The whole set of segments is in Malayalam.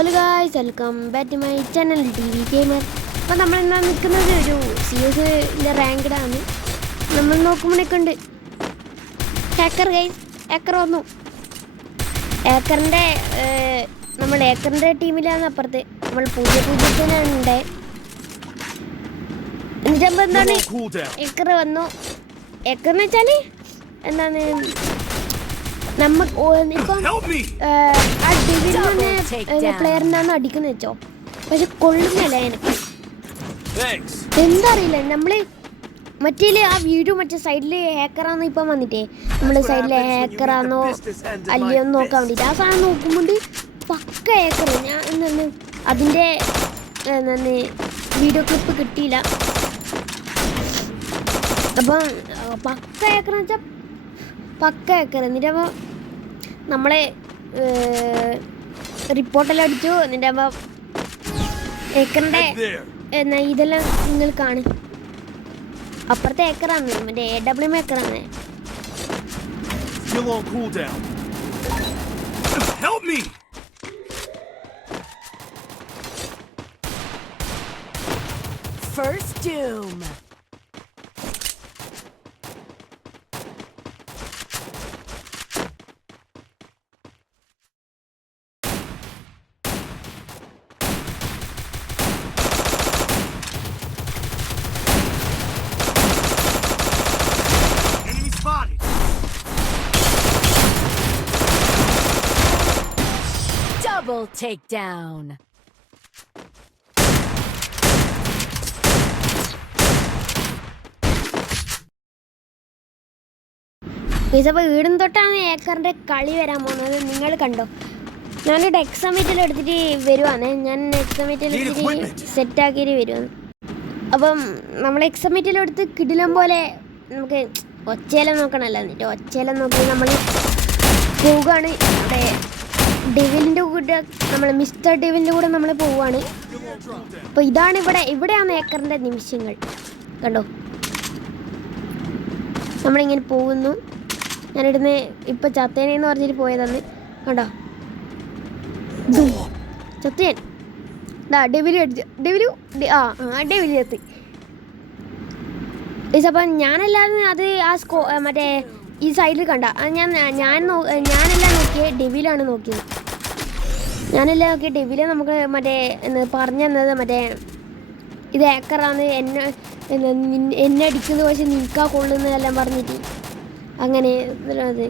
Hello guys, welcome back to my channel TV gamer. അപ്പോൾ നമ്മളിന്ന് നിൽക്കുന്നത് ഒരു CS റാങ്ക്ഡാണ്. നമ്മൾ നോക്കുമ്പോഴേക്ക് ഉണ്ട് ഹാക്കർ ഗൈസ്. ഹാക്കർ വന്നു. നമ്മൾ ഏക്കറിൻ്റെ ടീമിലാണ്. അപ്പുറത്ത് നമ്മൾ 0-0 ഉണ്ട്. എന്നിട്ട് എന്താണ് ഏക്കർ വന്നു. ഏക്കർ എന്ന് വെച്ചാൽ എന്താണ് ഇപ്പം ആ ഡിവിഷൻ പ്ലെയറിനാണ് അടിക്കുന്നത് വെച്ചോ, പക്ഷെ കൊള്ളുന്നില്ല എനിക്ക്. എന്താ അറിയില്ല, നമ്മള് മറ്റേ ആ വീഡിയോ മറ്റേ സൈഡില് ഹാക്കറാന്ന് ഇപ്പം വന്നിട്ടേ നമ്മള് സൈഡില് ഹാക്കറാന്നോ അല്ലയോ എന്ന് നോക്കാൻ വേണ്ടിട്ട് ആ സാധനം നോക്കുമ്പോണ്ട് പക്ക ഹാക്കർ. ഞാൻ എന്താണ് അതിന്റെ വീഡിയോ ക്ലിപ്പ് കിട്ടിയില്ല. അപ്പം പക്ക ഹാക്കറെന്ന് വെച്ചാൽ പക്ക ഹാക്കർ. എന്നിട്ട് അപ്പോൾ നമ്മളെ റിപ്പോർട്ടെല്ലാം അടിച്ചു. എന്നിട്ട് അപ്പോൾ ഏക്കറിൻ്റെ ഇതെല്ലാം നിങ്ങൾ കാണും. അപ്പുറത്തെ ഏക്കറാണ് മറ്റേ AWM ഏക്കറാണ്. First doom. Double takedown. അപ്പോൾ വീടും തൊട്ടാണ് ഏക്കറിൻ്റെ കളി വരാൻ പോകുന്നത്. നിങ്ങൾ കണ്ടോ, ഞാനൊരു എക്സാമിറ്റിൽ എടുത്തിട്ട് വരുവാണ്. ഞാൻ എക്സാമിറ്റിൽ എടുത്തിട്ട് സെറ്റാക്കിയിട്ട് വരുവാണ്. അപ്പം നമ്മൾ എക്സാമിറ്റിലെടുത്ത് കിടിലം പോലെ നമുക്ക് ഒച്ചയെല്ലാം നോക്കണമല്ലോ. എന്നിട്ട് ഒച്ചയെല്ലാം നോക്കി നമ്മൾ പോവുകയാണ്. അവിടെ ഡെവിലിൻ്റെ കൂടെ നമ്മൾ മിസ്റ്റർ ഡെവിലിൻ്റെ കൂടെ നമ്മൾ പോവുകയാണ്. അപ്പോൾ ഇതാണ് ഇവിടെയാണ് ഏക്കറിൻ്റെ നിമിഷങ്ങൾ. കണ്ടോ, നമ്മളിങ്ങനെ പോകുന്നു. ഞാനിടുന്ന് ഇപ്പം ചത്തേനെന്ന് പറഞ്ഞിട്ട് പോയതാണ്. കണ്ടോ ചത്തേൻ ഡെവിലു അടിച്ചു. ഡെവിലു എത്തി. അപ്പം ഞാനല്ലാതെ അത് മറ്റേ ഈ സൈഡിൽ കണ്ട ഞാനെല്ലാം നോക്കിയത് ഡെവിലാണ് നോക്കിയത്. ഞാനെല്ലാം നോക്കിയ ഡെവിലെ നമുക്ക് മറ്റേ പറഞ്ഞു തന്നത് മറ്റേ ഇത് ഏക്കറാണ്, എന്നെ അടിക്കുന്നത് പക്ഷെ നിൽക്കാൻ കൊള്ളുന്നതെല്ലാം പറഞ്ഞിട്ട് അങ്ങനെ അത്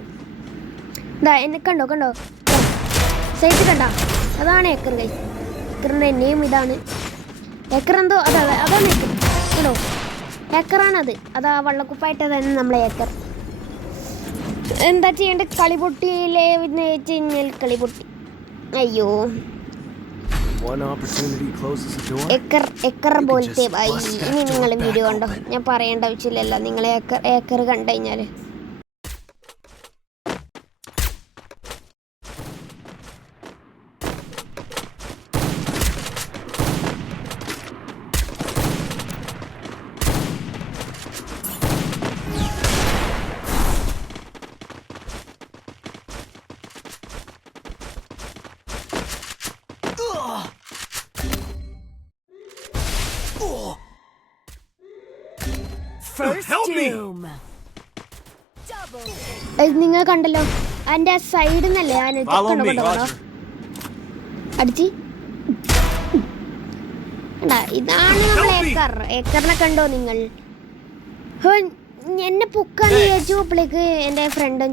എന്നെ കണ്ടോ സൈറ്റ് കണ്ട. അതാണ് ഏക്കർ കൈ. ഏക്കറിൻ്റെ നെയിം ഇതാണ്. ഏക്കർ എന്തോ അതാണ് ഏക്കർ. കണ്ടോ, ഏക്കറാണത്. അതാ വള്ളക്കുപ്പായിട്ട് തന്നെ നമ്മളെ ഏക്കർ. എന്താ ചെയ്യേണ്ട, കളി പൊട്ടിയില്ലേ എന്ന് വെച്ച് കഴിഞ്ഞാൽ കളി പൊട്ടി. അയ്യോ, ഏക്കർ പോലത്തെ ഇനി നിങ്ങൾ വീഡിയോ കണ്ടോ, ഞാൻ പറയേണ്ട ആവശ്യമില്ലല്ലോ. നിങ്ങൾ ഏക്കർ കണ്ടു കഴിഞ്ഞാൽ നിങ്ങൾ കണ്ടല്ലോ. അതിൻ്റെ സൈഡിൽ നിന്നല്ലേ അടിച്ച്. ഇതാണ് നമ്മൾ ഏക്കറിനെ കണ്ടോ നിങ്ങൾ. എന്നെ പൊക്കാന്ന് വിചാരിച്ചപ്പോഴേക്ക് എൻ്റെ ഫ്രണ്ടും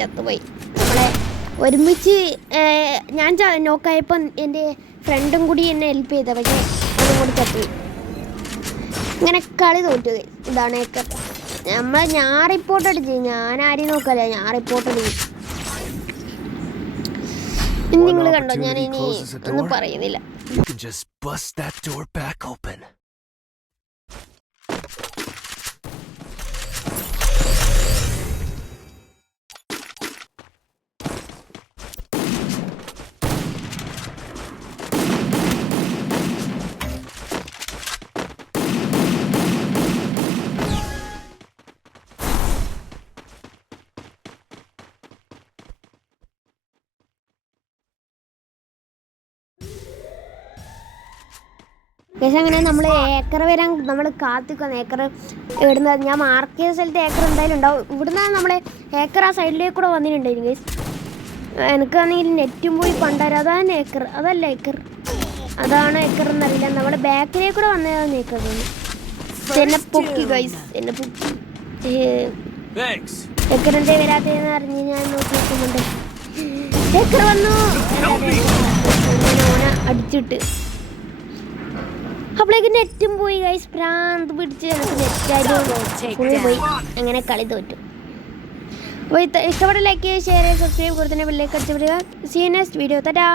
ചത്തുപോയി. നമ്മളെ ഒരുമിച്ച് ഞാൻ നോക്കായപ്പോൾ എൻ്റെ ഫ്രണ്ടും കൂടി എന്നെ ഹെൽപ്പ് ചെയ്ത, പക്ഷേ അതും കൂടി ചത്തുപോയി. ഇങ്ങനെ കളി തോറ്റു. ഇതാണ് ഏക്കർ. ഞാൻ റിപ്പോർട്ട് അടിച്ചു. ഞാൻ ആരെയും നോക്കല്ല, ഞാൻ റിപ്പോർട്ട് അടിക്കും. നിങ്ങൾ കണ്ടോ, ഞാൻ ഇനി ഒന്നും പറയുന്നില്ല. പക്ഷേ അങ്ങനെ നമ്മൾ ഏക്കർ വരാൻ നമ്മൾ കാത്തിക്കുന്ന ഏക്കർ ഇടുന്നത് ഞാൻ മാർക്ക് ചെയ്ത സ്ഥലത്ത് ഏക്കർ എന്തായാലും ഉണ്ടാവും. ഇവിടുന്ന് നമ്മൾ ഏക്കർ ആ സൈഡിലേക്ക് കൂടെ വന്നിട്ടുണ്ടായിരുന്നു ഗൈസ്. എനിക്കാണെങ്കിൽ നെറ്റും പോയി പണ്ടാരം അതാണ് ഏക്കർ, അതല്ല ഏക്കർ, അതാണ് ഏക്കർ എന്നറിയില്ല. നമ്മുടെ ബാക്കിലേക്ക് കൂടെ വന്നതാണ് ഏക്കർ. എന്നെ പൊക്കി ഗൈസ്, എന്നെ പൊക്കി. ഏക്കറിൻ്റെ വരാത്തതെന്ന് അറിഞ്ഞ് ഞാൻ നോക്കി നോക്കുന്നുണ്ട്. ഏക്കർ വന്നു, ഓന അടിച്ചിട്ട് അപ്പോഴേക്ക് നെറ്റും പോയി ഗൈസ്. പ്രാന്ത് പിടിച്ച് എനിക്ക് നെറ്റായിട്ട് ഫുൾ പോയി. അങ്ങനെ കളി തോറ്റു. അപ്പോൾ ഇഷ്ടപ്പെട്ട ലൈക്ക്, ഷെയർ, സബ്സ്ക്രൈബ് കൊടുത്തന്നെ ബെല്ലൈക്കൺ അടിച്ചു വിടുക. See you next video. Tata.